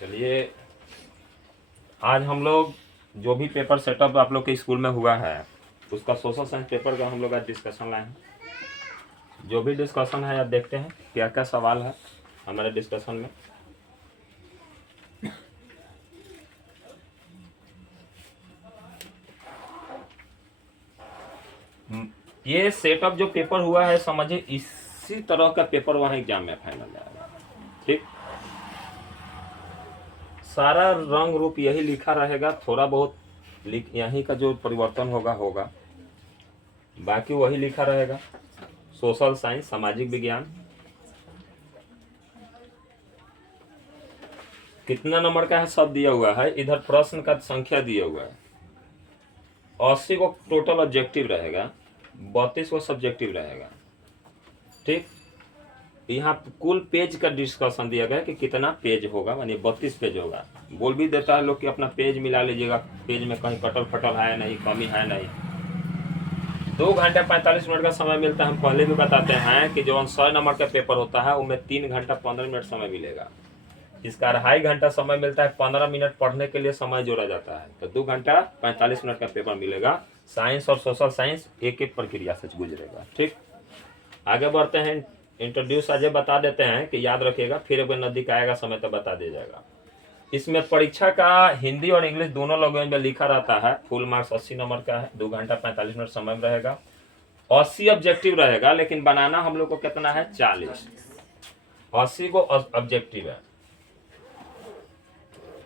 चलिए, आज हम लोग जो भी पेपर सेटअप आप लोग के स्कूल में हुआ है उसका सोशल साइंस पेपर का हम लोग आज डिस्कशन लाए हैं। जो भी डिस्कशन है आप देखते हैं क्या क्या सवाल है हमारे डिस्कशन में। ये सेटअप जो पेपर हुआ है समझिए इसी तरह का पेपर वहाँ एग्जाम में फाइनल जाएगा। ठीक, सारा रंग रूप यही लिखा रहेगा, थोड़ा बहुत यहीं का जो परिवर्तन होगा, बाकी वही लिखा रहेगा। सोशल साइंस, सामाजिक विज्ञान, कितना नंबर का है सब दिया हुआ है। इधर प्रश्न का संख्या दिया हुआ है। 80 को टोटल ऑब्जेक्टिव रहेगा, 32 को सब्जेक्टिव रहेगा। ठीक, यहाँ कुल पेज का डिस्कशन दिया गया कि कितना पेज होगा, यानी 32 पेज होगा। बोल भी देता है लोग कि अपना पेज मिला लीजिएगा, पेज में कहीं कटल फटल है नहीं, कमी है नहीं। 2 घंटे 45 मिनट का समय मिलता है। हम पहले भी बताते हैं कि जो 100 नंबर का पेपर होता है उनमें 3 घंटा 15 मिनट समय मिलेगा। इसका 2.5 घंटा समय मिलता है, 15 मिनट पढ़ने के लिए समय जोड़ा जाता है, तो 2 घंटा 45 मिनट का पेपर मिलेगा। साइंस और सोशल साइंस एक एक प्रक्रिया से गुजरेगा। ठीक, आगे बढ़ते हैं। इंट्रोड्यूस आज बता देते हैं कि याद रखिएगा, फिर अगर नजदीक आएगा समय तो बता दिया जाएगा। इसमें परीक्षा का हिंदी और इंग्लिश दोनों लैंग्वेज में लिखा रहता है। फुल मार्क्स 80 नंबर का है, 2 घंटा 45 मिनट समय में रहेगा। 80 ऑब्जेक्टिव रहेगा, लेकिन बनाना हम लोग को कितना है, 40। 80 को ऑब्जेक्टिव है,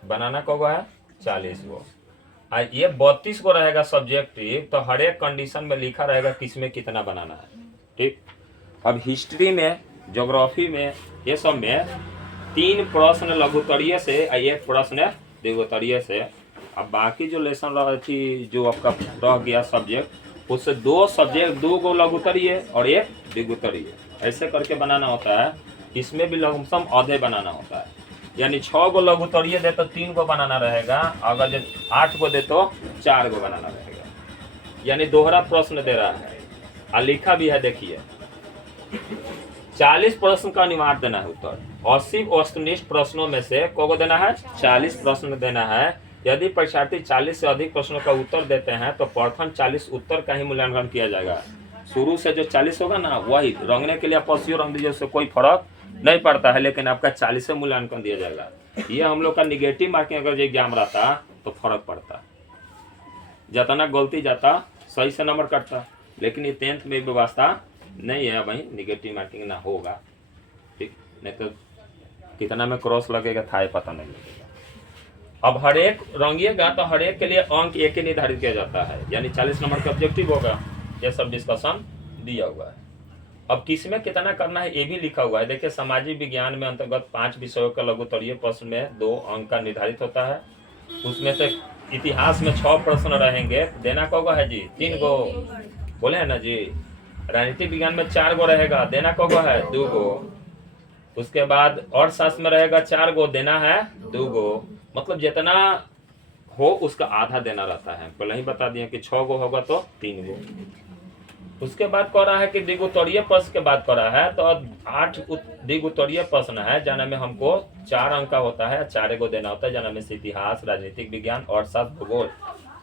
बनाना को है 40 को। ये 32 को रहेगा सब्जेक्टिव, तो हर एक कंडीशन में लिखा रहेगा किसमें कितना बनाना है। ठीक, अब हिस्ट्री में, ज्योग्राफी में, ये सब में 3 प्रश्न लघुत्तरीय से, 1 प्रश्न दीर्घोत्तरीय से। अब बाकी जो लेसन थी, जो आपका रह गया सब्जेक्ट, उससे 2 सब्जेक्ट, 2 को लघुत्तरीय और 1 दीर्घोत्तरीय, ऐसे करके बनाना होता है। इसमें भी लघुत्तम आधे बनाना होता है, यानी 6 को लघुत्तरीय दे तो 3 को बनाना रहेगा, अगर जो 8 को दे तो 4 को बनाना रहेगा, यानी दोहरा प्रश्न दे रहा है। और लिखा भी है, देखिए 40 प्रश्न का अनिवार्य देना है उत्तर। 80 वस्तुनिष्ठ प्रश्नों में से को देना है, 40 प्रश्न देना है। यदि परीक्षार्थी 40 से अधिक प्रश्नों का उत्तर देते हैं तो प्रथम 40 उत्तर का ही मूल्यांकन किया जाएगा। शुरू से जो 40 होगा ना, वही रंगने के लिए आप 80 रंग दीजिए, उससे कोई फर्क नहीं पड़ता है, लेकिन आपका 40 से मूल्यांकन दिया जाएगा। ये हम लोग का निगेटिव मार्किंग अगर एग्जाम रहता तो फर्क पड़ता, जितना गलती जाता सही से नंबर कटता, लेकिन ये 10th में व्यवस्था नहीं है, वही निगेटिव मार्किंग ना होगा। ठीक, नहीं तो कितना में क्रॉस लगेगा था पता नहीं लगेगा। अब हर एक रंगिएगा तो हर एक के लिए अंक एक ही निर्धारित किया जाता है, यानी 40 नंबर का ऑब्जेक्टिव होगा। यह सब डिस्कशन दिया हुआ है। अब किसमें कितना करना है ये भी लिखा हुआ है। देखिए, सामाजिक विज्ञान में अंतर्गत 5 विषयों का लघुत्तरीय प्रश्न में 2 अंक का निर्धारित होता है। उसमें से इतिहास में 6 प्रश्न रहेंगे, देना कौगो है जी, 3 गो बोले है ना जी। राजनीतिक विज्ञान में 4 गो रहेगा, देना कौगो है, 2 गो। उसके बाद अर्थशास्त्र में रहेगा 4 गो, देना है 2 गो। मतलब जितना हो उसका आधा देना रहता है। पहले ही बता दिए कि 6 गो होगा तो 3 गो। उसके बाद कह रहा है कि द्विगुत्तरीय प्रश्न के बाद कह रहा है तो 8 द्विगुत्तरीय प्रश्न है, जाना में हमको 4 अंक का होता है, 4 गो देना होता है, जाना में से इतिहास, राजनीतिक विज्ञान, अर्थशास्त्र, भूगोल।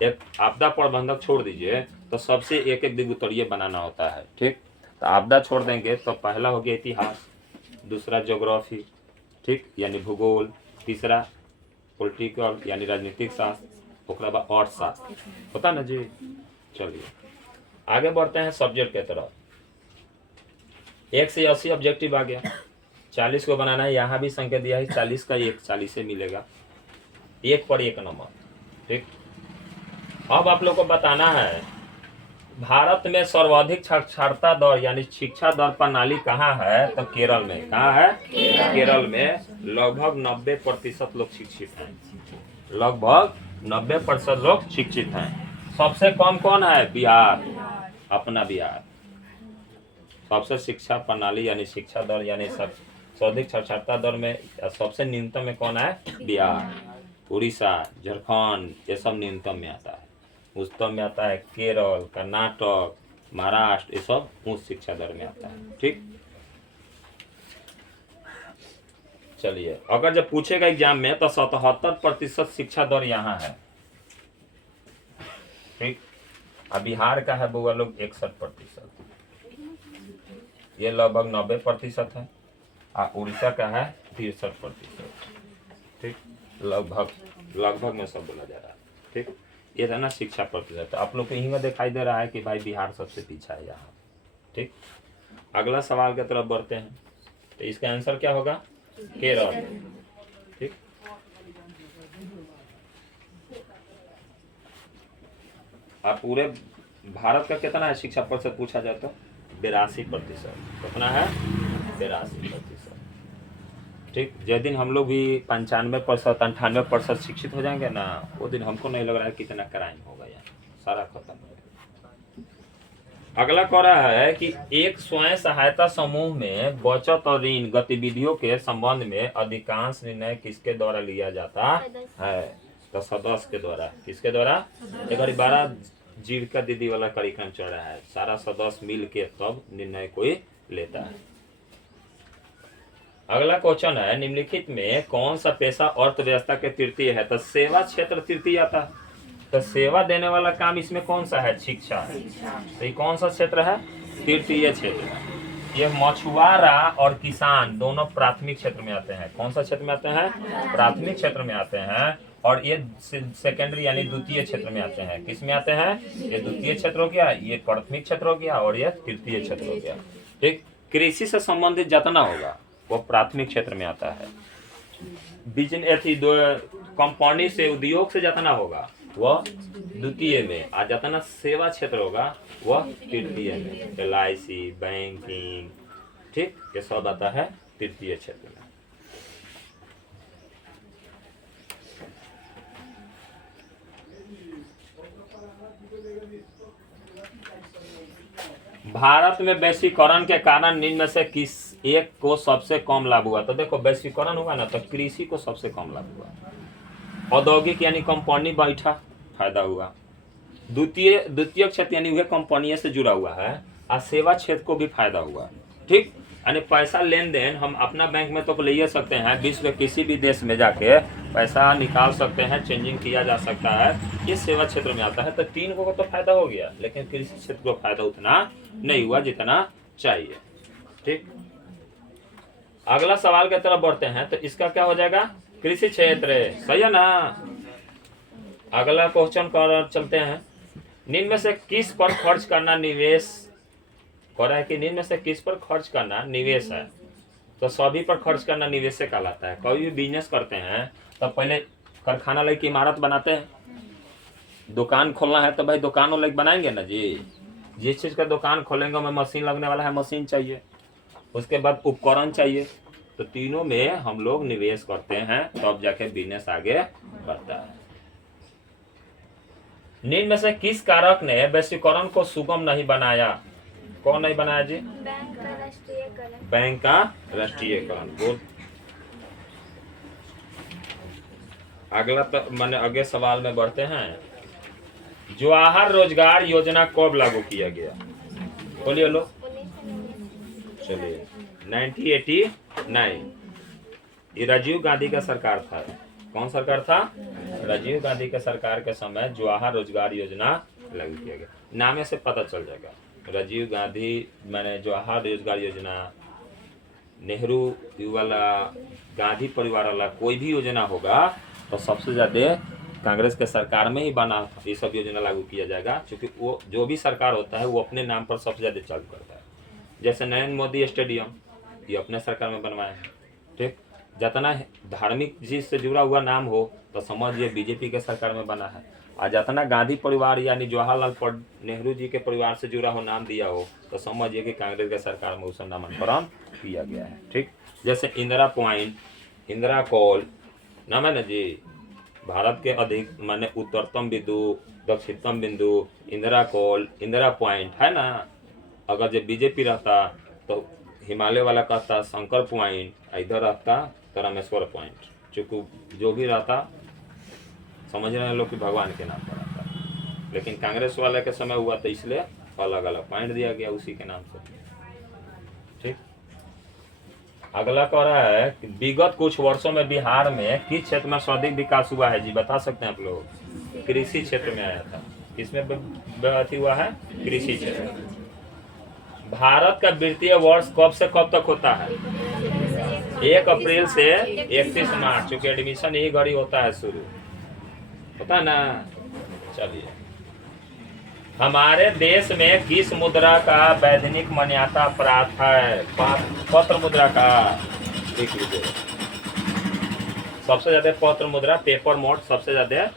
एक आपदा प्रबंधक छोड़ दीजिए तो सबसे एक एक द्विगुत्तरीय बनाना होता है। ठीक, तो आपदा छोड़ देंगे तो पहला हो गया इतिहास, दूसरा ज्योग्राफी, ठीक यानी भूगोल, तीसरा पॉलिटिकल यानी राजनीतिक शास्त्र, उसके बाद अर्थशास्त्र होता ना जी। चलिए आगे बढ़ते हैं सब्जेक्ट के तरफ। 1 से 80 ऑब्जेक्टिव आ गया, 40 को बनाना है। यहाँ भी संख्या दिया है 40 का, 1 40 से मिलेगा, 1 पर 1 नंबर। ठीक, अब आप लोग को बताना है भारत में सर्वाधिक साक्षरता दर यानी शिक्षा दर प्रणाली कहाँ है, तो केरल में। कहाँ है, केरल में लगभग 90% लोग शिक्षित हैं, लगभग 90% लोग शिक्षित हैं। सबसे कम कौन है, बिहार, अपना बिहार। सबसे शिक्षा प्रणाली यानी शिक्षा दर यानी सर्वाधिक साक्षरता दर में सबसे न्यूनतम में कौन है, बिहार, उड़ीसा, झारखंड, ये सब न्यूनतम में आता है। उच्चतम में आता है केरल, कर्नाटक, महाराष्ट्र, ये सब उच्च शिक्षा दर में आता है। ठीक, चलिए, अगर जब पूछेगा एग्जाम में तो 77% शिक्षा दर यहाँ है, ठीक। अब बिहार का है बुआ लोग 61%, ये लगभग 90% है। और उड़ीसा का है 63%, ठीक। लगभग में सब बोला जा रहा है, ठीक। ये था ना शिक्षा प्रतिशत। आप लोग को यहीं दिखाई दे रहा है कि भाई बिहार सबसे पीछा है यहाँ, ठीक। अगला सवाल की तरफ बढ़ते हैं, तो इसका आंसर क्या होगा? केरल, ठीक। आप पूरे भारत का कितना है शिक्षा प्रतिशत पूछा जाए तो 82%। कितना है? 82%, ठीक। जिस दिन हम लोग भी 95%, 98% शिक्षित हो जाएंगे ना, वो दिन हमको नहीं लग रहा है कितना क्राइम होगा यहाँ, सारा खत्म हो गया। अगला कह रहा है कि एक स्वयं सहायता समूह में बचत और ऋण गतिविधियों के संबंध में अधिकांश निर्णय किसके द्वारा लिया जाता है? तो सदस्य के द्वारा। किसके द्वारा? एक बार 12 जीविका दीदी वाला कार्यक्रम चल रहा है, सारा सदस्य मिल के तब निर्णय कोई लेता है। अगला क्वेश्चन है, निम्नलिखित में कौन सा पेशा अर्थव्यवस्था के तृतीय है? तो सेवा क्षेत्र तृतीय आता है। तो सेवा देने वाला काम इसमें कौन सा है? शिक्षा है। तो ये कौन सा क्षेत्र है? तृतीय क्षेत्र है। ये मछुआरा और किसान दोनों प्राथमिक क्षेत्र में आते हैं। कौन सा क्षेत्र में आते हैं? प्राथमिक क्षेत्र में आते हैं। और ये सेकेंडरी यानी द्वितीय क्षेत्र में आते हैं। किस में आते हैं? ये द्वितीय क्षेत्र हो गया, ये प्राथमिक क्षेत्र हो गया, और ये तृतीय क्षेत्र हो गया, ठीक। कृषि से संबंधित जितना होगा वो प्राथमिक क्षेत्र में आता है। बिजनेस कंपनी से, उद्योग से जितना होगा वह द्वितीय में, और जितना सेवा क्षेत्र होगा वह तृतीय में। LIC, बैंकिंग, ठीक, ये सब आता है तृतीय क्षेत्र में। भारत में वैश्वीकरण के कारण निम्न में से किस एक को सबसे कम लाभ हुआ? तो देखो, वैश्वीकरण हुआ ना तो कृषि को सबसे कम लाभ हुआ। औद्योगिक यानी कंपनी बैठा, फायदा हुआ। द्वितीय क्षेत्र यानी वह कंपनी से जुड़ा हुआ है, और सेवा क्षेत्र को भी फायदा हुआ, ठीक। यानी पैसा लेन देन हम अपना बैंक में तो ले सकते हैं, विश्व के किसी भी देश में जाके पैसा निकाल सकते हैं, चेंजिंग किया जा सकता है, ये सेवा क्षेत्र में आता है। तो 3 को तो फायदा हो गया, लेकिन कृषि क्षेत्र को फायदा उतना नहीं हुआ जितना चाहिए, ठीक। अगला सवाल की तरफ बढ़ते हैं, तो इसका क्या हो जाएगा? कृषि क्षेत्र, सही है ना। अगला क्वेश्चन पर चलते हैं, निम्न में से किस पर खर्च करना निवेश हो रहा है? कि निम्न में से किस पर खर्च करना निवेश है? तो सभी पर खर्च करना निवेश से कहलाता है। कोई भी बिजनेस करते हैं तो पहले कारखाना लेके इमारत बनाते हैं, दुकान खोलना है तो भाई दुकान लेके बनाएंगे ना जी। जिस चीज का दुकान खोलेंगे में मशीन लगने वाला है, मशीन चाहिए, उसके बाद उपकरण चाहिए। तो तीनों में हम लोग निवेश करते हैं, तब जाके बिजनेस आगे बढ़ता है। निम्न में से किस कारक ने वैश्वीकरण को सुगम नहीं बनाया? कौन नहीं बनाया जी? बैंक का राष्ट्रीयकरण। गुड। अगला तो मैंने आगे सवाल में बढ़ते हैं, जवाहर रोजगार योजना कब लागू किया गया? बोलिए लो। चलिए, 1989। ये राजीव गांधी का सरकार था। कौन सरकार था? राजीव गांधी के सरकार के समय जवाहर रोजगार योजना लागू किया गया। नामे से पता चल जाएगा, राजीव गांधी मैंने जवाहर रोजगार योजना, नेहरू वाला, गांधी परिवार वाला, कोई भी योजना होगा तो सबसे ज्यादा कांग्रेस के सरकार में ही बना ये सब योजना लागू किया जाएगा, क्योंकि वो जो भी सरकार होता है वो अपने नाम पर सबसे ज्यादा चालू करता है। जैसे नरेंद्र मोदी स्टेडियम ये अपने सरकार में बनवाए हैं, ठीक। जितना धार्मिक चीज से जुड़ा हुआ नाम हो तो समझिए बीजेपी के सरकार में बना है, और जितना गांधी परिवार यानी जवाहरलाल नेहरू जी के परिवार से जुड़ा हो नाम दिया हो तो समझिए कि कांग्रेस के सरकार में उसका नामांकन किया गया है, ठीक। जैसे इंदिरा पॉइंट, इंदिरा कॉल नाम है ना जी, भारत के अधिक माने उत्तरतम बिंदु, दक्षिणतम बिंदु, इंदिरा कॉल, इंदिरा पॉइंट है ना। अगर जब बीजेपी रहता तो हिमालय वाला कहता शंकर पॉइंट, इधर रहता तो रामेश्वर पॉइंट, चूंकि जो भी रहता समझ रहे हैं लोग कि भगवान के नाम पर रहता। लेकिन कांग्रेस वाले के समय हुआ तो इसलिए अलग अलग पॉइंट दिया गया उसी के नाम से, ठीक। अगला कह रहा है कि विगत कुछ वर्षों में बिहार में किस क्षेत्र में सर्वाधिक विकास हुआ है जी, बता सकते हैं आप लोग? कृषि क्षेत्र में आया था। किसमें अथी हुआ है? कृषि क्षेत्र। भारत का वित्तीय वर्ष कब से कब तक होता है? 1 अप्रैल से 31 मार्च, क्योंकि एडमिशन यही घड़ी होता है शुरू, पता ना। चलिए, हमारे देश में किस मुद्रा का वैधानिक मान्यता प्राप्त है? पत्र मुद्रा का, देख लीजिए। सबसे ज्यादा पत्र मुद्रा, पेपर नोट सबसे ज्यादा।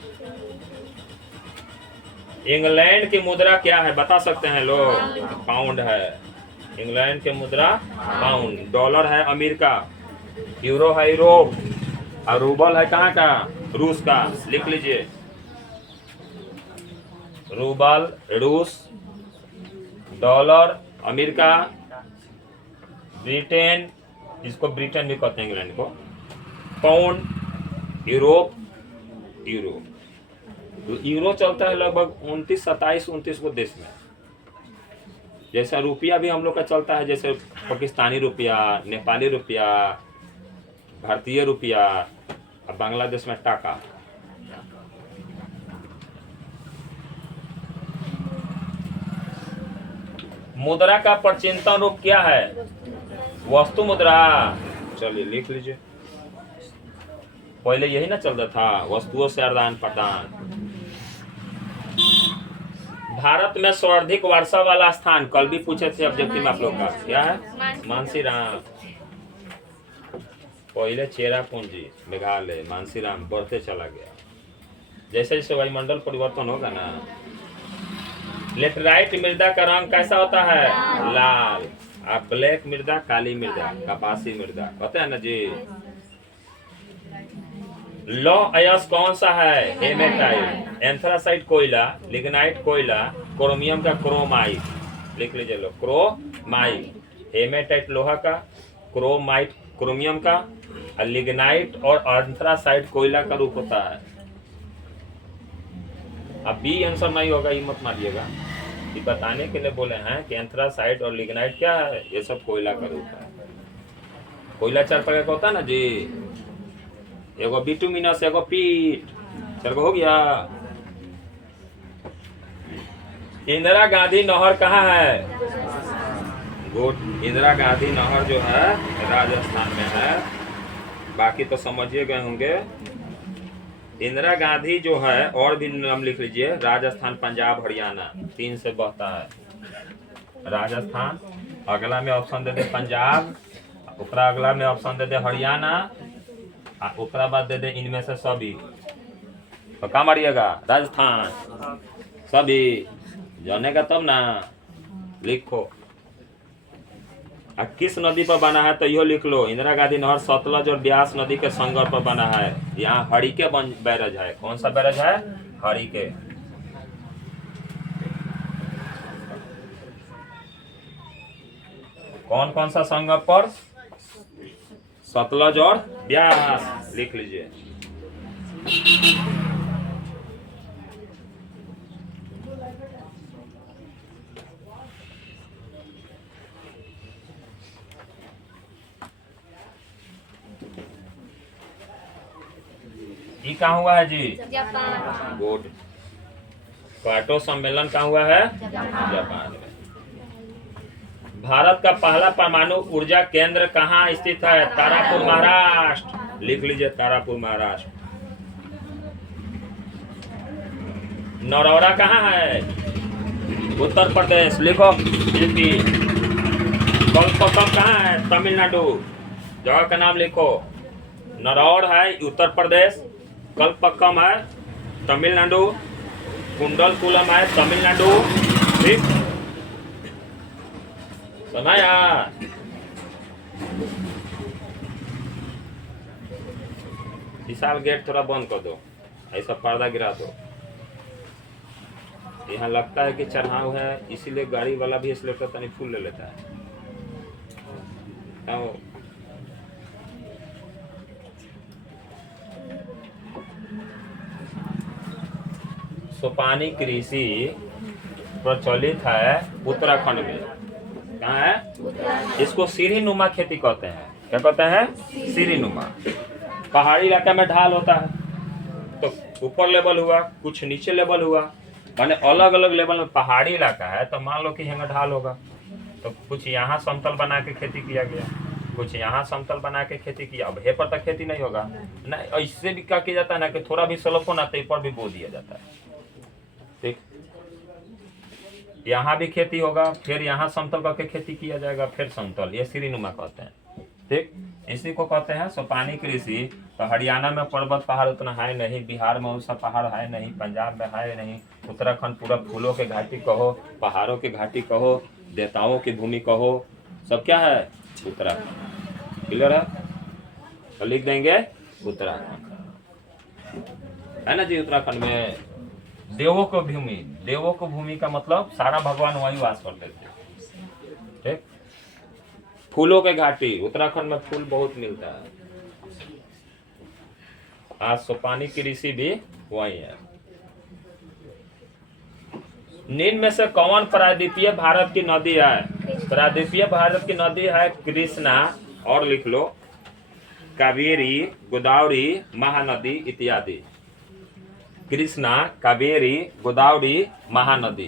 इंग्लैंड की मुद्रा क्या है, बता सकते हैं लोग? पाउंड है। इंग्लैंड की मुद्रा पाउंड। डॉलर है अमेरिका, यूरो है यूरोप, और रूबल है कहाँ का? रूस का। लिख लीजिए, रूबल रूस, डॉलर अमेरिका, ब्रिटेन, इसको ब्रिटेन भी कहते हैं इंग्लैंड को, पाउंड यूरोप, यूरो। तो यूरो चलता है लगभग 29 को देश में। जैसा रुपया भी हम लोग का चलता है, जैसे पाकिस्तानी रुपया, नेपाली रुपया, भारतीय रुपया, और बांग्लादेश में टाका। मुद्रा का प्राचीनतम रूप क्या है? वस्तु मुद्रा। चलिए लिख लीजिए, पहले यही ना चलता था, वस्तुओं से आदान प्रदान। भारत में सर्वाधिक वर्षा वाला स्थान, कल भी पूछे थे ऑब्जेक्टिव में आप लोग का, क्या है? मानसीराम। पहले चेरापूंजी मेघालय, मानसीराम बढ़ते चला गया जैसे जैसे वायुमंडल परिवर्तन होगा ना। लेटराइट मृदा का रंग कैसा होता है? लाल। आप ब्लैक मृदा, काली मृदा, कपासी मृदा, पता है ना जी। लौ अयस्क कौन सा है? हेमेटाइट। एंथ्रासाइट कोयला, लिग्नाइट कोयला, क्रोमियम का क्रोमाइट। लिख लीजिए लोग, क्रोमाइट। हेमेटाइट लोहा का, क्रोमाइट क्रोमियम का, और लिग्नाइट और एंथ्रासाइट कोयला का रूप होता है। अब बी आंसर नहीं होगा, ये मत मारिएगा, ये बताने के लिए बोले हैं कि एंथ्रासाइट और लिग्नाइट क्या है? ये सब कोयला का रूप है। कोयला 4 प्रकार का होता है ना जी, एगो बिटुमिनस, एगो पीट, 4 हो गया। इंदिरा गांधी नहर कहाँ है? गुड। इंदिरा गांधी नहर जो है राजस्थान में है, बाकी तो समझिए गए होंगे। इंदिरा गांधी जो है, और भी नाम लिख लीजिए, राजस्थान, पंजाब, हरियाणा, 3 से बहता है। राजस्थान, अगला में ऑप्शन दे दे पंजाब, ओकरा अगला में ऑप्शन दे दे हरियाणा, और ओकरा बाद दे दे इनमें से सभी। तो कहाँ मारिएगा? राजस्थान सभी जानेगा तब ना। लिखो, किस नदी पर बना है? तो यो लिख लो, इंदिरा गांधी नहर सतलज और ब्यास नदी के संगम पर बना है। यहाँ हरिके बैरज है। कौन सा बैरज है? हरिके। कौन कौन सा संगम पर? सतलज और ब्यास। लिख लीजिए। ये कहाँ हुआ है जी? जापान। गुड। क्योटो सम्मेलन कहाँ हुआ है? जापान में। भारत का पहला परमाणु ऊर्जा केंद्र कहाँ स्थित है? तारापुर, महाराष्ट्र। लिख लीजिए, तारापुर, महाराष्ट्र। नरौरा कहाँ है? उत्तर प्रदेश। लिखो, यूपी। कलपतम कहाँ है? तमिलनाडु। जगह का नाम लिखो। नरौर है उत्तर प्रदेश, कलपक्कम है तमिलनाडु, कुंडलकुलम है तमिलनाडु। ठीक, सुनाया? विशाल गेट थोड़ा बंद कर दो, ऐसा पर्दा गिरा दो। यहाँ लगता है कि चढ़ाव है, इसीलिए गाड़ी वाला भी इसलिए तनी फूल ले लेता है। सोपानी कृषि प्रचलित है उत्तराखंड में। कहाँ है? इसको सीढ़ी नुमा खेती कहते हैं। क्या कहते हैं? सीढ़ीनुमा। पहाड़ी इलाका में ढाल होता है, तो ऊपर लेवल हुआ, कुछ नीचे लेवल हुआ, माने अलग अलग लेवल में पहाड़ी इलाका है। तो मान लो कि यहाँ ढाल होगा, तो कुछ यहाँ समतल बना के खेती किया गया, कुछ यहाँ समतल बना के खेती किया। अब हे पर तक खेती नहीं होगा ना, ऐसे भी क्या किया जाता है ना कि थोड़ा भी स्लोप होना तो पर भी बो दिया जाता है। ठीक, यहाँ भी खेती होगा, फिर यहाँ समतल करके खेती किया जाएगा, फिर समतल, ये सीढ़ीनुमा कहते हैं। ठीक, इसी को कहते हैं सोपानी कृषि। तो हरियाणा में पर्वत पहाड़ उतना है नहीं, बिहार में उसका पहाड़ है नहीं, पंजाब में है नहीं, उत्तराखंड पूरा फूलों के घाटी कहो, पहाड़ों की घाटी कहो, देवताओं की भूमि कहो, सब क्या है? उत्तराखंड। क्लियर है? तो लिख देंगे उत्तराखंड, है ना जी। उत्तराखंड में देवों को भूमि, देवों को भूमि का मतलब सारा भगवान वहीं वास करते थे। ठीक, फूलों के घाटी, उत्तराखंड में फूल बहुत मिलता है। आज सोपानी कृषि भी वही है। निम्न में से कौन प्रायद्वीपीय भारत की नदी है? प्रायद्वीपीय भारत की नदी है कृष्णा, और लिख लो कावेरी, गोदावरी, महानदी इत्यादि। कृष्णा, कावेरी, गोदावरी, महानदी।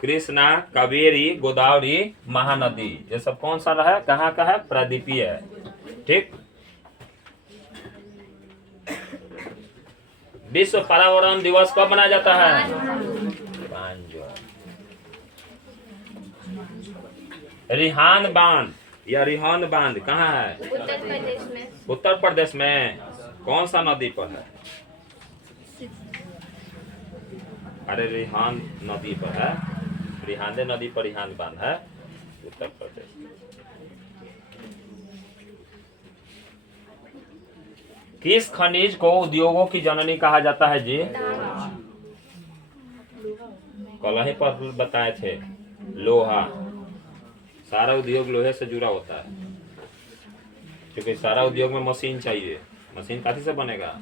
कृष्णा, कावेरी, गोदावरी, महानदी, ये सब कौन सा रहा है? कहाँ का है? प्रायद्वीपीय है। ठीक, विश्व पर्यावरण दिवस कब मनाया जाता है? 5 जून। रिहांद बांध या रिहांद बांध कहाँ है? उत्तर प्रदेश में। उत्तर प्रदेश में। कौन सा नदी पर है? अरे रिहांद नदी पर है, रिहांदे नदी पर रिहांद बांध है, उत्तर प्रदेश। किस खनिज को उद्योगों की जननी कहा जाता है जी? कल ही पर बताए थे, लोहा। सारा उद्योग लोहे से जुड़ा होता है, क्योंकि सारा उद्योग में मशीन चाहिए। मशीन काफी से बनेगा,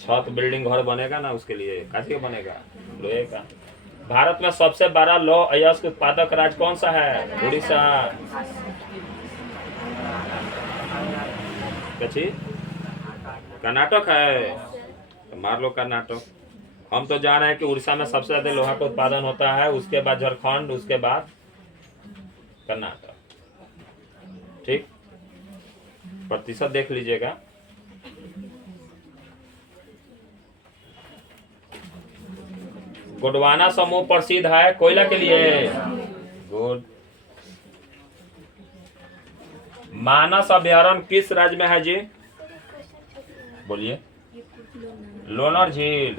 छत बिल्डिंग घर बनेगा ना, उसके लिए काफी बनेगा, लोहे का। भारत में सबसे बड़ा लौह अयस्क उत्पादक राज्य कौन सा है? उड़ीसा। कर्नाटक है, तो मार लो कर्नाटक। हम तो जान रहे हैं कि उड़ीसा में सबसे ज्यादा लोहा का उत्पादन होता है, उसके बाद झारखंड, उसके बाद कर्नाटक। ठीक, प्रतिशत देख लीजिएगा। गोंडवाना समूह प्रसिद्ध है कोयला के लिए। गुड। मानस अभयारण्य किस राज्य में है जी? बोलिए। लोनार झील,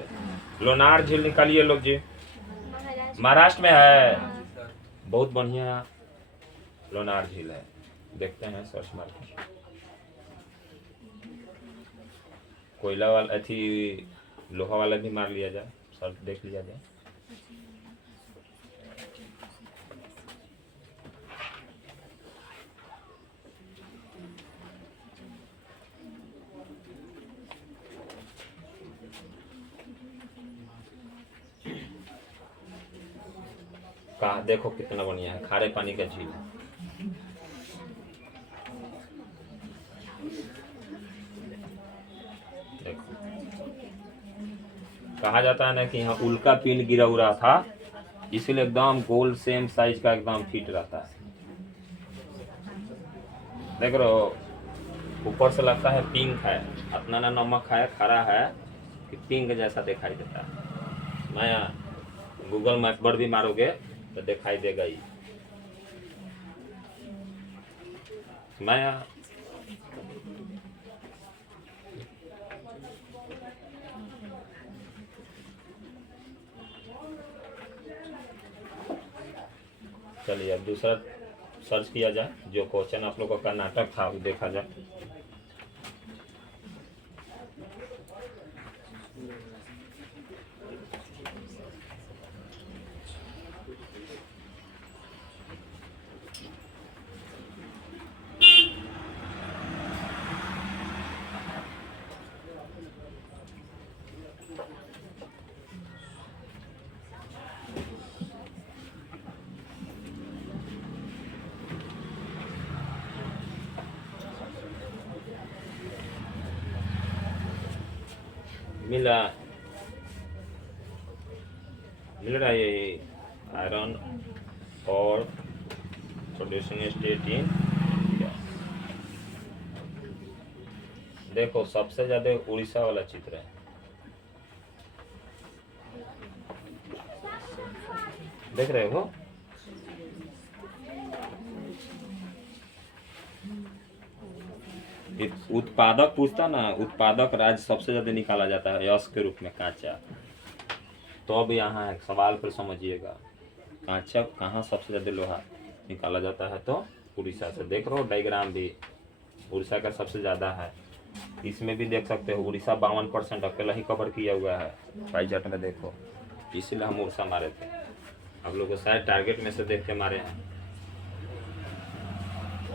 लोनार झील निकालिए लोग जी। महाराष्ट्र में है, बहुत बढ़िया लोनार झील है। देखते हैं सर्च मार के। कोयला वाला अथी लोहा वाला भी मार लिया जाए, सर्च देख लिया जाए। कहा देखो कितना बढ़िया है, खारे पानी का झील है। देखो, कहा जाता है ना कि यहाँ उल्का पिंड गिरा हुआ था, इसीलिए एकदम गोल सेम साइज का एकदम फिट रहता है। देख रहे हो, ऊपर से लगता है पिंक है, अपना ना नमक है, खरा है कि पिंक जैसा दिखाई देता है। नया गूगल मैप पर भी मारोगे तो दिखाई देगा ही। नया चलिए अब दूसरा सर्च किया जाए। जो क्वेश्चन आप लोग का कर्नाटक था वो देखा जाए। मिला मिल रहा है ये आयरन और प्रोड्यूसिंग स्टेट इन इंडिया। देखो सबसे ज्यादा उड़ीसा वाला चित्र है, देख रहे हो। उत्पादक पूछता ना, उत्पादक राज्य सबसे ज्यादा निकाला जाता है यश के रूप में कांचा। तो अब यहाँ है सवाल पर समझिएगा, कांचा कहाँ सबसे ज्यादा लोहा निकाला जाता है, तो उड़ीसा से। देख रहे हो डायग्राम भी उड़ीसा का सबसे ज्यादा है। इसमें भी देख सकते हो उड़ीसा 52% अकेला ही कवर किया हुआ है पाई चार्ट में, देखो। इसीलिए हम उड़ीसा मारे थे, आप लोग को शायद टारगेट में से देख के मारे हैं।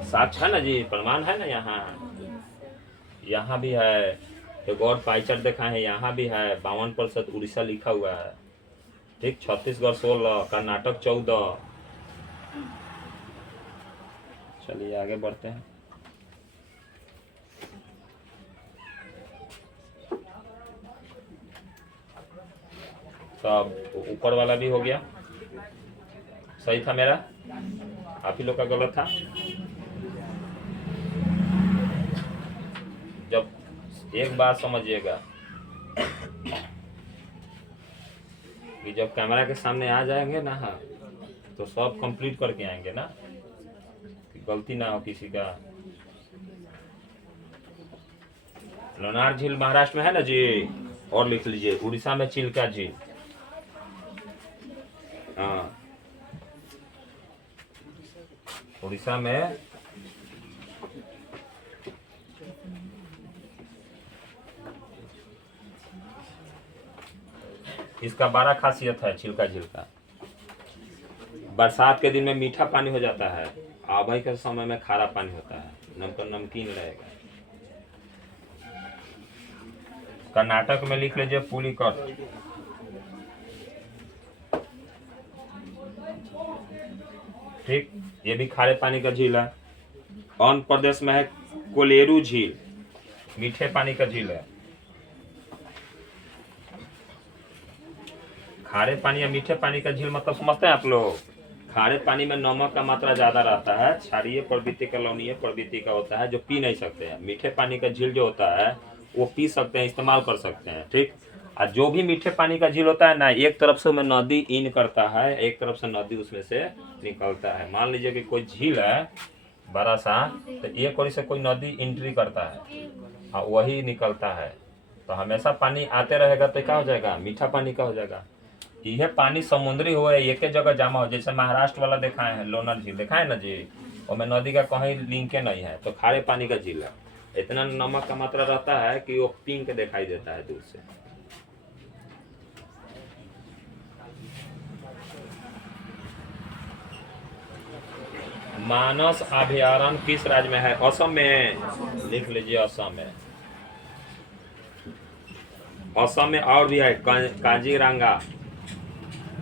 साक्ष्य है ना जी, प्रमाण है ना। यहाँ भी है, एक और पाई चार्ट देखा है, यहाँ भी है 52% उड़ीसा लिखा हुआ है, ठीक। छत्तीसगढ़ 16, कर्नाटक 14। चलिए आगे बढ़ते हैं। तो ऊपर वाला भी हो गया, सही था मेरा, आप ही लोग का गलत था। जब एक बात समझिएगा कि जब कैमरा के सामने आ जाएंगे ना, हाँ, तो सब कंप्लीट करके आएंगे ना, कि गलती ना हो किसी का। लोनार झील महाराष्ट्र में है ना जी, और लिख लीजिए उड़ीसा में चिल्का झील। हाँ, उड़ीसा में इसका बड़ा खासियत है चिल्का झील का। बरसात के दिन में मीठा पानी हो जाता है, आबाई के समय में खारा पानी होता है, नमकीन रहेगा। कर्नाटक में लिख लीजिए पुलिकट। ठीक, ये भी खारे पानी का झील है। आंध्र प्रदेश में है कोलेरू झील, मीठे पानी का झील है। खारे पानी या मीठे पानी का झील मतलब समझते हैं आप लोग। खारे पानी में नमक का मात्रा ज्यादा रहता है, क्षारीय प्रवृत्ति का, लवणीय प्रवृत्ति का होता है, जो पी नहीं सकते हैं। मीठे पानी का झील जो होता है वो पी सकते हैं, इस्तेमाल कर सकते हैं, ठीक। और जो भी मीठे पानी का झील होता है ना, एक तरफ से में नदी इन करता है, एक तरफ से नदी उसमें से निकलता है। मान लीजिए कि कोई झील है बड़ा सा, तो एक ओर से कोई नदी एंट्री करता है और वही निकलता है, तो हमेशा पानी आते रहेगा, तो क्या हो जाएगा, मीठा पानी का हो जाएगा। यह पानी समुद्री हो, एक जगह जमा हो, जैसे महाराष्ट्र वाला दिखाए हैं, लोनार झील दिखाए ना जी, उसमें नदी का कहीं लिंक नहीं है, तो खारे पानी का झील है। इतना नमक का मात्रा रहता है कि वो पिंक दिखाई देता है दूर से। मानस अभयारण्य किस राज्य में है? असम में, लिख लीजिए असम में। असम में और भी है काजीरंगा,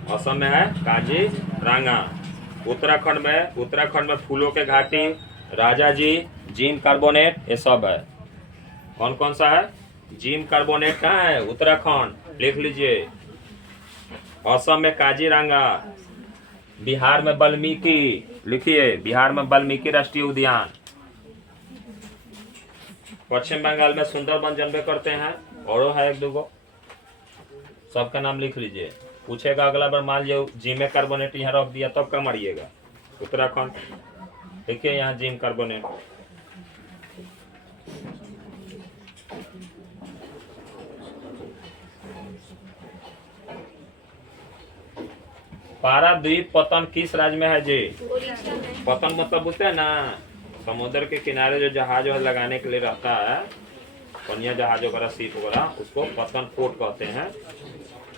असम में है काजीरंगा। उत्तराखंड में फूलों के घाटी, राजाजी, जिम कार्बोनेट, ये सब है। कौन कौन सा है? जिम कार्बोनेट कहाँ है? उत्तराखंड, लिख लीजिए। असम में काजीरंगा, बिहार में वाल्मीकि, लिखिए बिहार में वाल्मीकि राष्ट्रीय उद्यान। पश्चिम बंगाल में सुंदरबन जन्मे करते हैं, और है एक दो, सबका नाम लिख लीजिए। पूछेगा अगला बार, मान लीजिए जिम कार्बोनेट यहाँ रख दिया, तब क्या मारिएगा? उत्तराखंड, देखिए यहाँ जिम कार्बोनेट। पारादीप पतन किस राज्य में है जी? पतन मतलब बुझते हैं ना, समुद्र के किनारे जो जहाज लगाने के लिए रहता है, पनिया जहाज वगैरह, सीप वगैरह, उसको पतन पोर्ट कहते हैं।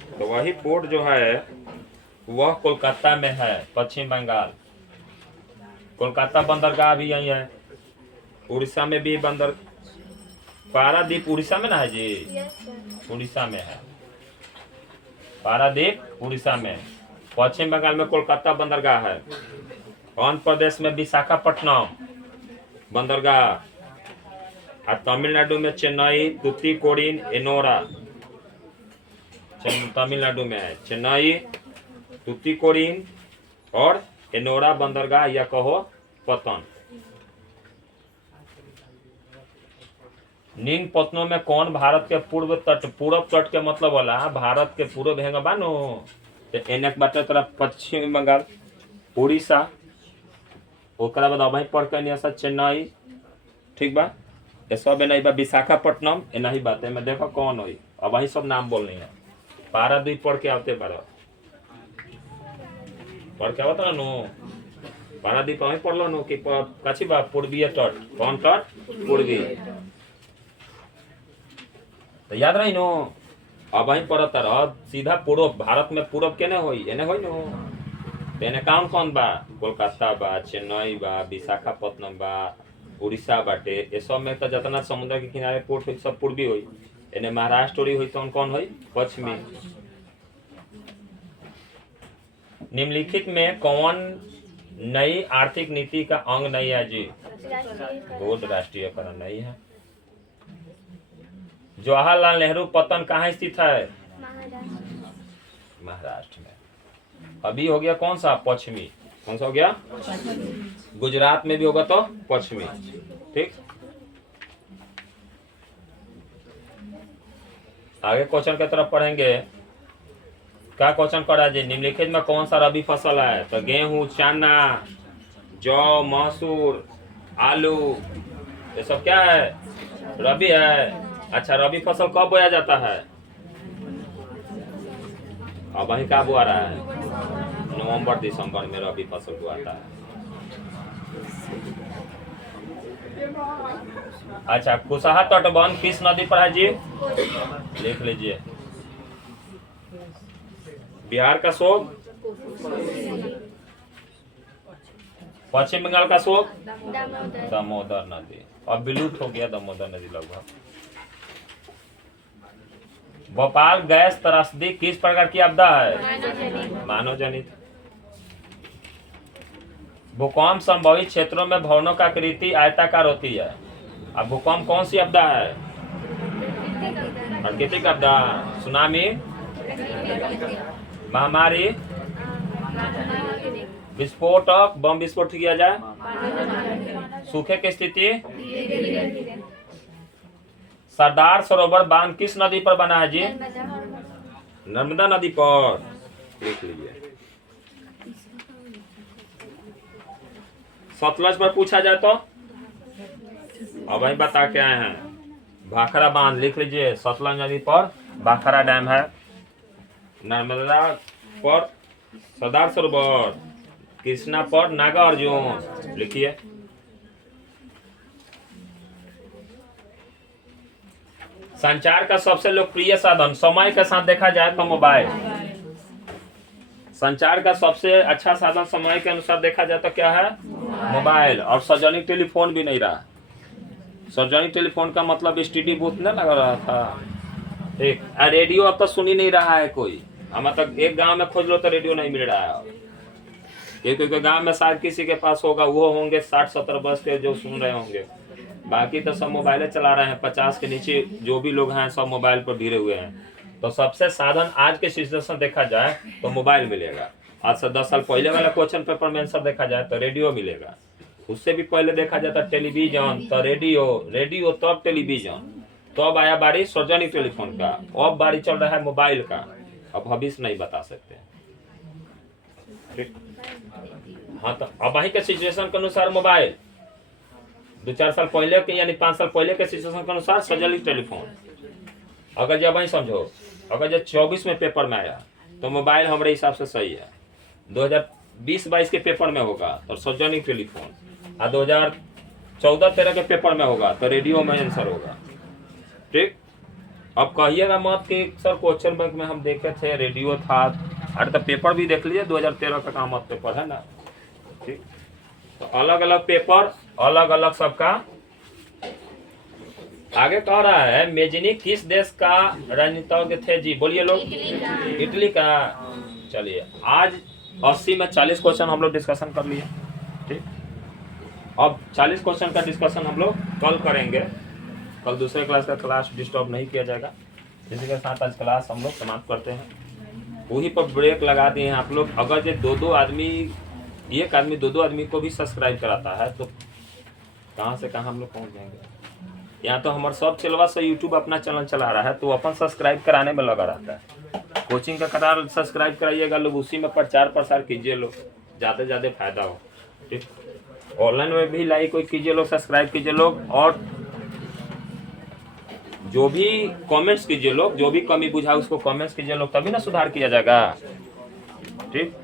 तो वही पोर्ट जो है वह कोलकाता में है, पश्चिम बंगाल। कोलकाता बंदरगाह भी यही है। उड़ीसा में भी बंदर, पारादीप उड़ीसा में ना है जी? उड़ीसा में है पारादीप, उड़ीसा में। पश्चिम बंगाल में कोलकाता बंदरगाह है। आंध्र प्रदेश में विशाखापट्टनम बंदरगाह, और तमिलनाडु में चेन्नई, तुतीकोरिन, एनोरा। तमिलनाडु में है। चेन्नई, तूतीकोरिन और एनोरा बंदरगाह या कहो पतन। निम्न पत्तनों में कौन भारत के पूर्व तट के मतलब वाला भारत के पूर्व हेंगा बानो एने बाटे तरफ पश्चिम बंगाल, उड़ीसा, ओकरा बाद अभी पढ़ के नहीं चेन्नई, ठीक बा। ये सब एना बा विशाखापट्टनम, एना ही बात है। मैं देखो कौन हुई अब वही सब नाम बोलनी है। पारादीप पढ़ के आते बारह पढ़ के आवता नो पारादीप वही पढ़ लो नो कि काची बा पूर्वीय तट। कौन तट? पूर्वी। तो याद रही नो अब वही पढ़ता रह सीधा पूर्व। भारत में पूर्व केने होई एने होई नो। एने कौन कौन बा? कोलकाता बा, चेन्नई बा, विशाखापट्टनम बा, उड़ीसा बाटे। ये सब में तो जितना समुद्र के किनारे पोर्ट हुई सब पूर्वी हुई। एने महाराष्ट्र हुई तो कौन हुई? पश्चिमी। निम्नलिखित में कौन नई आर्थिक नीति का अंग नहीं है जी? गुड, राष्ट्रीयकरण नहीं है। जवाहरलाल नेहरू पतन कहाँ स्थित है? महाराष्ट्र में। अभी हो गया कौन सा? पश्चिमी। कौन सा हो गया? गुजरात में भी होगा तो पश्चिमी, ठीक। आगे क्वेश्चन की तरफ पढ़ेंगे। क्या क्वेश्चन करा जी? निम्नलिखित में कौन सा रबी फसल है? तो गेहूं, चना, जौ, मसूर, आलू, ये सब क्या है? रबी है। अच्छा, रबी फसल कब बोया जाता है? अब वही क्या बोआ रहा है? नवंबर दिसंबर में रबी फसल बोआता है। अच्छा, कुशहा तटबंध किस नदी पर है जी? लिख लीजिए। बिहार का शोक, पश्चिम बंगाल का शोक दामोदर नदी। अब विलुप्त हो गया दामोदर नदी लगभग। भोपाल गैस त्रासदी किस प्रकार की आपदा है? मानव जनित। भूकंप संभवित क्षेत्रों में भवनों का आकृति आयताकार होती है। अब भूकंप कौन सी आपदा है? प्राकृतिक आपदा। सुनामी, महामारी, विस्फोटक, बम विस्फोट किया जाए, सूखे की स्थिति। सरदार सरोवर बांध किस नदी पर बना है जी? नर्मदा नदी पर। लिख लीजिए। सतलज पर पूछा जाए तो अब वही बता के आए हैं। भाखरा बांध लिख लीजिए। सतलज नदी पर भाखरा डैम है। नर्मदा पर सरदार सरोवर, कृष्णा पर नागार्जुन। लिखिए। संचार का सबसे लोकप्रिय साधन समय के साथ देखा जाए तो मोबाइल। संचार का सबसे अच्छा साधन समय के अनुसार देखा जाए तो क्या है? मोबाइल। और सार्वजनिक टेलीफोन भी नहीं रहा। सार्वजनिक टेलीफोन का मतलब स्टीडी बूथ न लगा रहा था, ठीक। रेडियो अब तो सुन ही नहीं रहा है कोई। हम तक एक गांव में खोज लो तो रेडियो नहीं मिल रहा है। क्योंकि गांव में शायद किसी के पास होगा, वो होंगे 60-70 वर्ष के जो सुन रहे होंगे। बाकी तो सब मोबाइल चला रहे हैं। 50 के नीचे जो भी लोग हैं सब मोबाइल पर भिड़े हुए हैं। तो सबसे साधन आज के सिचुएशन देखा जाए तो मोबाइल मिलेगा। आज से 10 साल पहले वाला क्वेश्चन पेपर में आंसर देखा जाए तो रेडियो मिलेगा। उससे भी पहले देखा जाता टेलीविजन, तो रेडियो तब टेलीविजन, तब आया बारी सार्वजनिक टेलीफोन का, अब बारी चल रहा है मोबाइल का। अब भविष्य नहीं बता सकते, ठीक। हाँ, तो अब वही के सिचुएशन के अनुसार मोबाइल, 2-4 साल पहले के यानी 5 साल पहले के सिचुएशन के अनुसार सार्वजनिक टेलीफोन। अगर जब वही समझो, अगर जब 24 में पेपर में आया तो मोबाइल हमारे हिसाब से सही है। 2020-22 के पेपर में होगा तो सार्वजनिक टेलीफोन, और 2014-13 के पेपर में होगा तो रेडियो में आंसर होगा, ठीक। अब कहिएगा मत कि सर क्वेश्चन बैंक में हम देखे थे रेडियो था। अरे तो पेपर भी देख लीजिए, 2013 का काम पेपर है ना, ठीक। तो अलग अलग पेपर, अलग अलग सबका। आगे कह रहा है मेजनी किस देश का राजनीतिज्ञ थे जी? बोलिए लोग। इटली का। चलिए, आज 80 में 40 क्वेश्चन हम लोग डिस्कशन कर लिए, ठीक। अब 40 क्वेश्चन का डिस्कशन हम लोग कल करेंगे। कल दूसरे क्लास का क्लास डिस्टर्ब नहीं किया जाएगा। इसी के साथ आज क्लास हम लोग समाप्त करते हैं। वहीं पर ब्रेक लगा दिए हैं आप लोग। अगर ये दो आदमी, एक आदमी दो आदमी को भी सब्सक्राइब कराता है तो कहाँ से कहाँ हम लोग पहुँच जाएंगे। यहाँ तो हमारे सब चलवा से यूट्यूब अपना चैनल चला रहा है तो अपन सब्सक्राइब कराने में लगा रहता है। कोचिंग का करार सब्सक्राइब कराइएगा लोग, उसी में प्रचार प्रसार कीजिए लोग, ज़्यादा से ज़्यादा फायदा हो। ठीक, ऑनलाइन में भी लाइक कोई कीजिए लोग, सब्सक्राइब कीजिए लोग, और जो भी कमेंट्स कीजिए लोग, जो भी कमी बुझाए उसको कमेंट्स कीजिए लोग, तभी ना सुधार किया जाएगा। ठीक।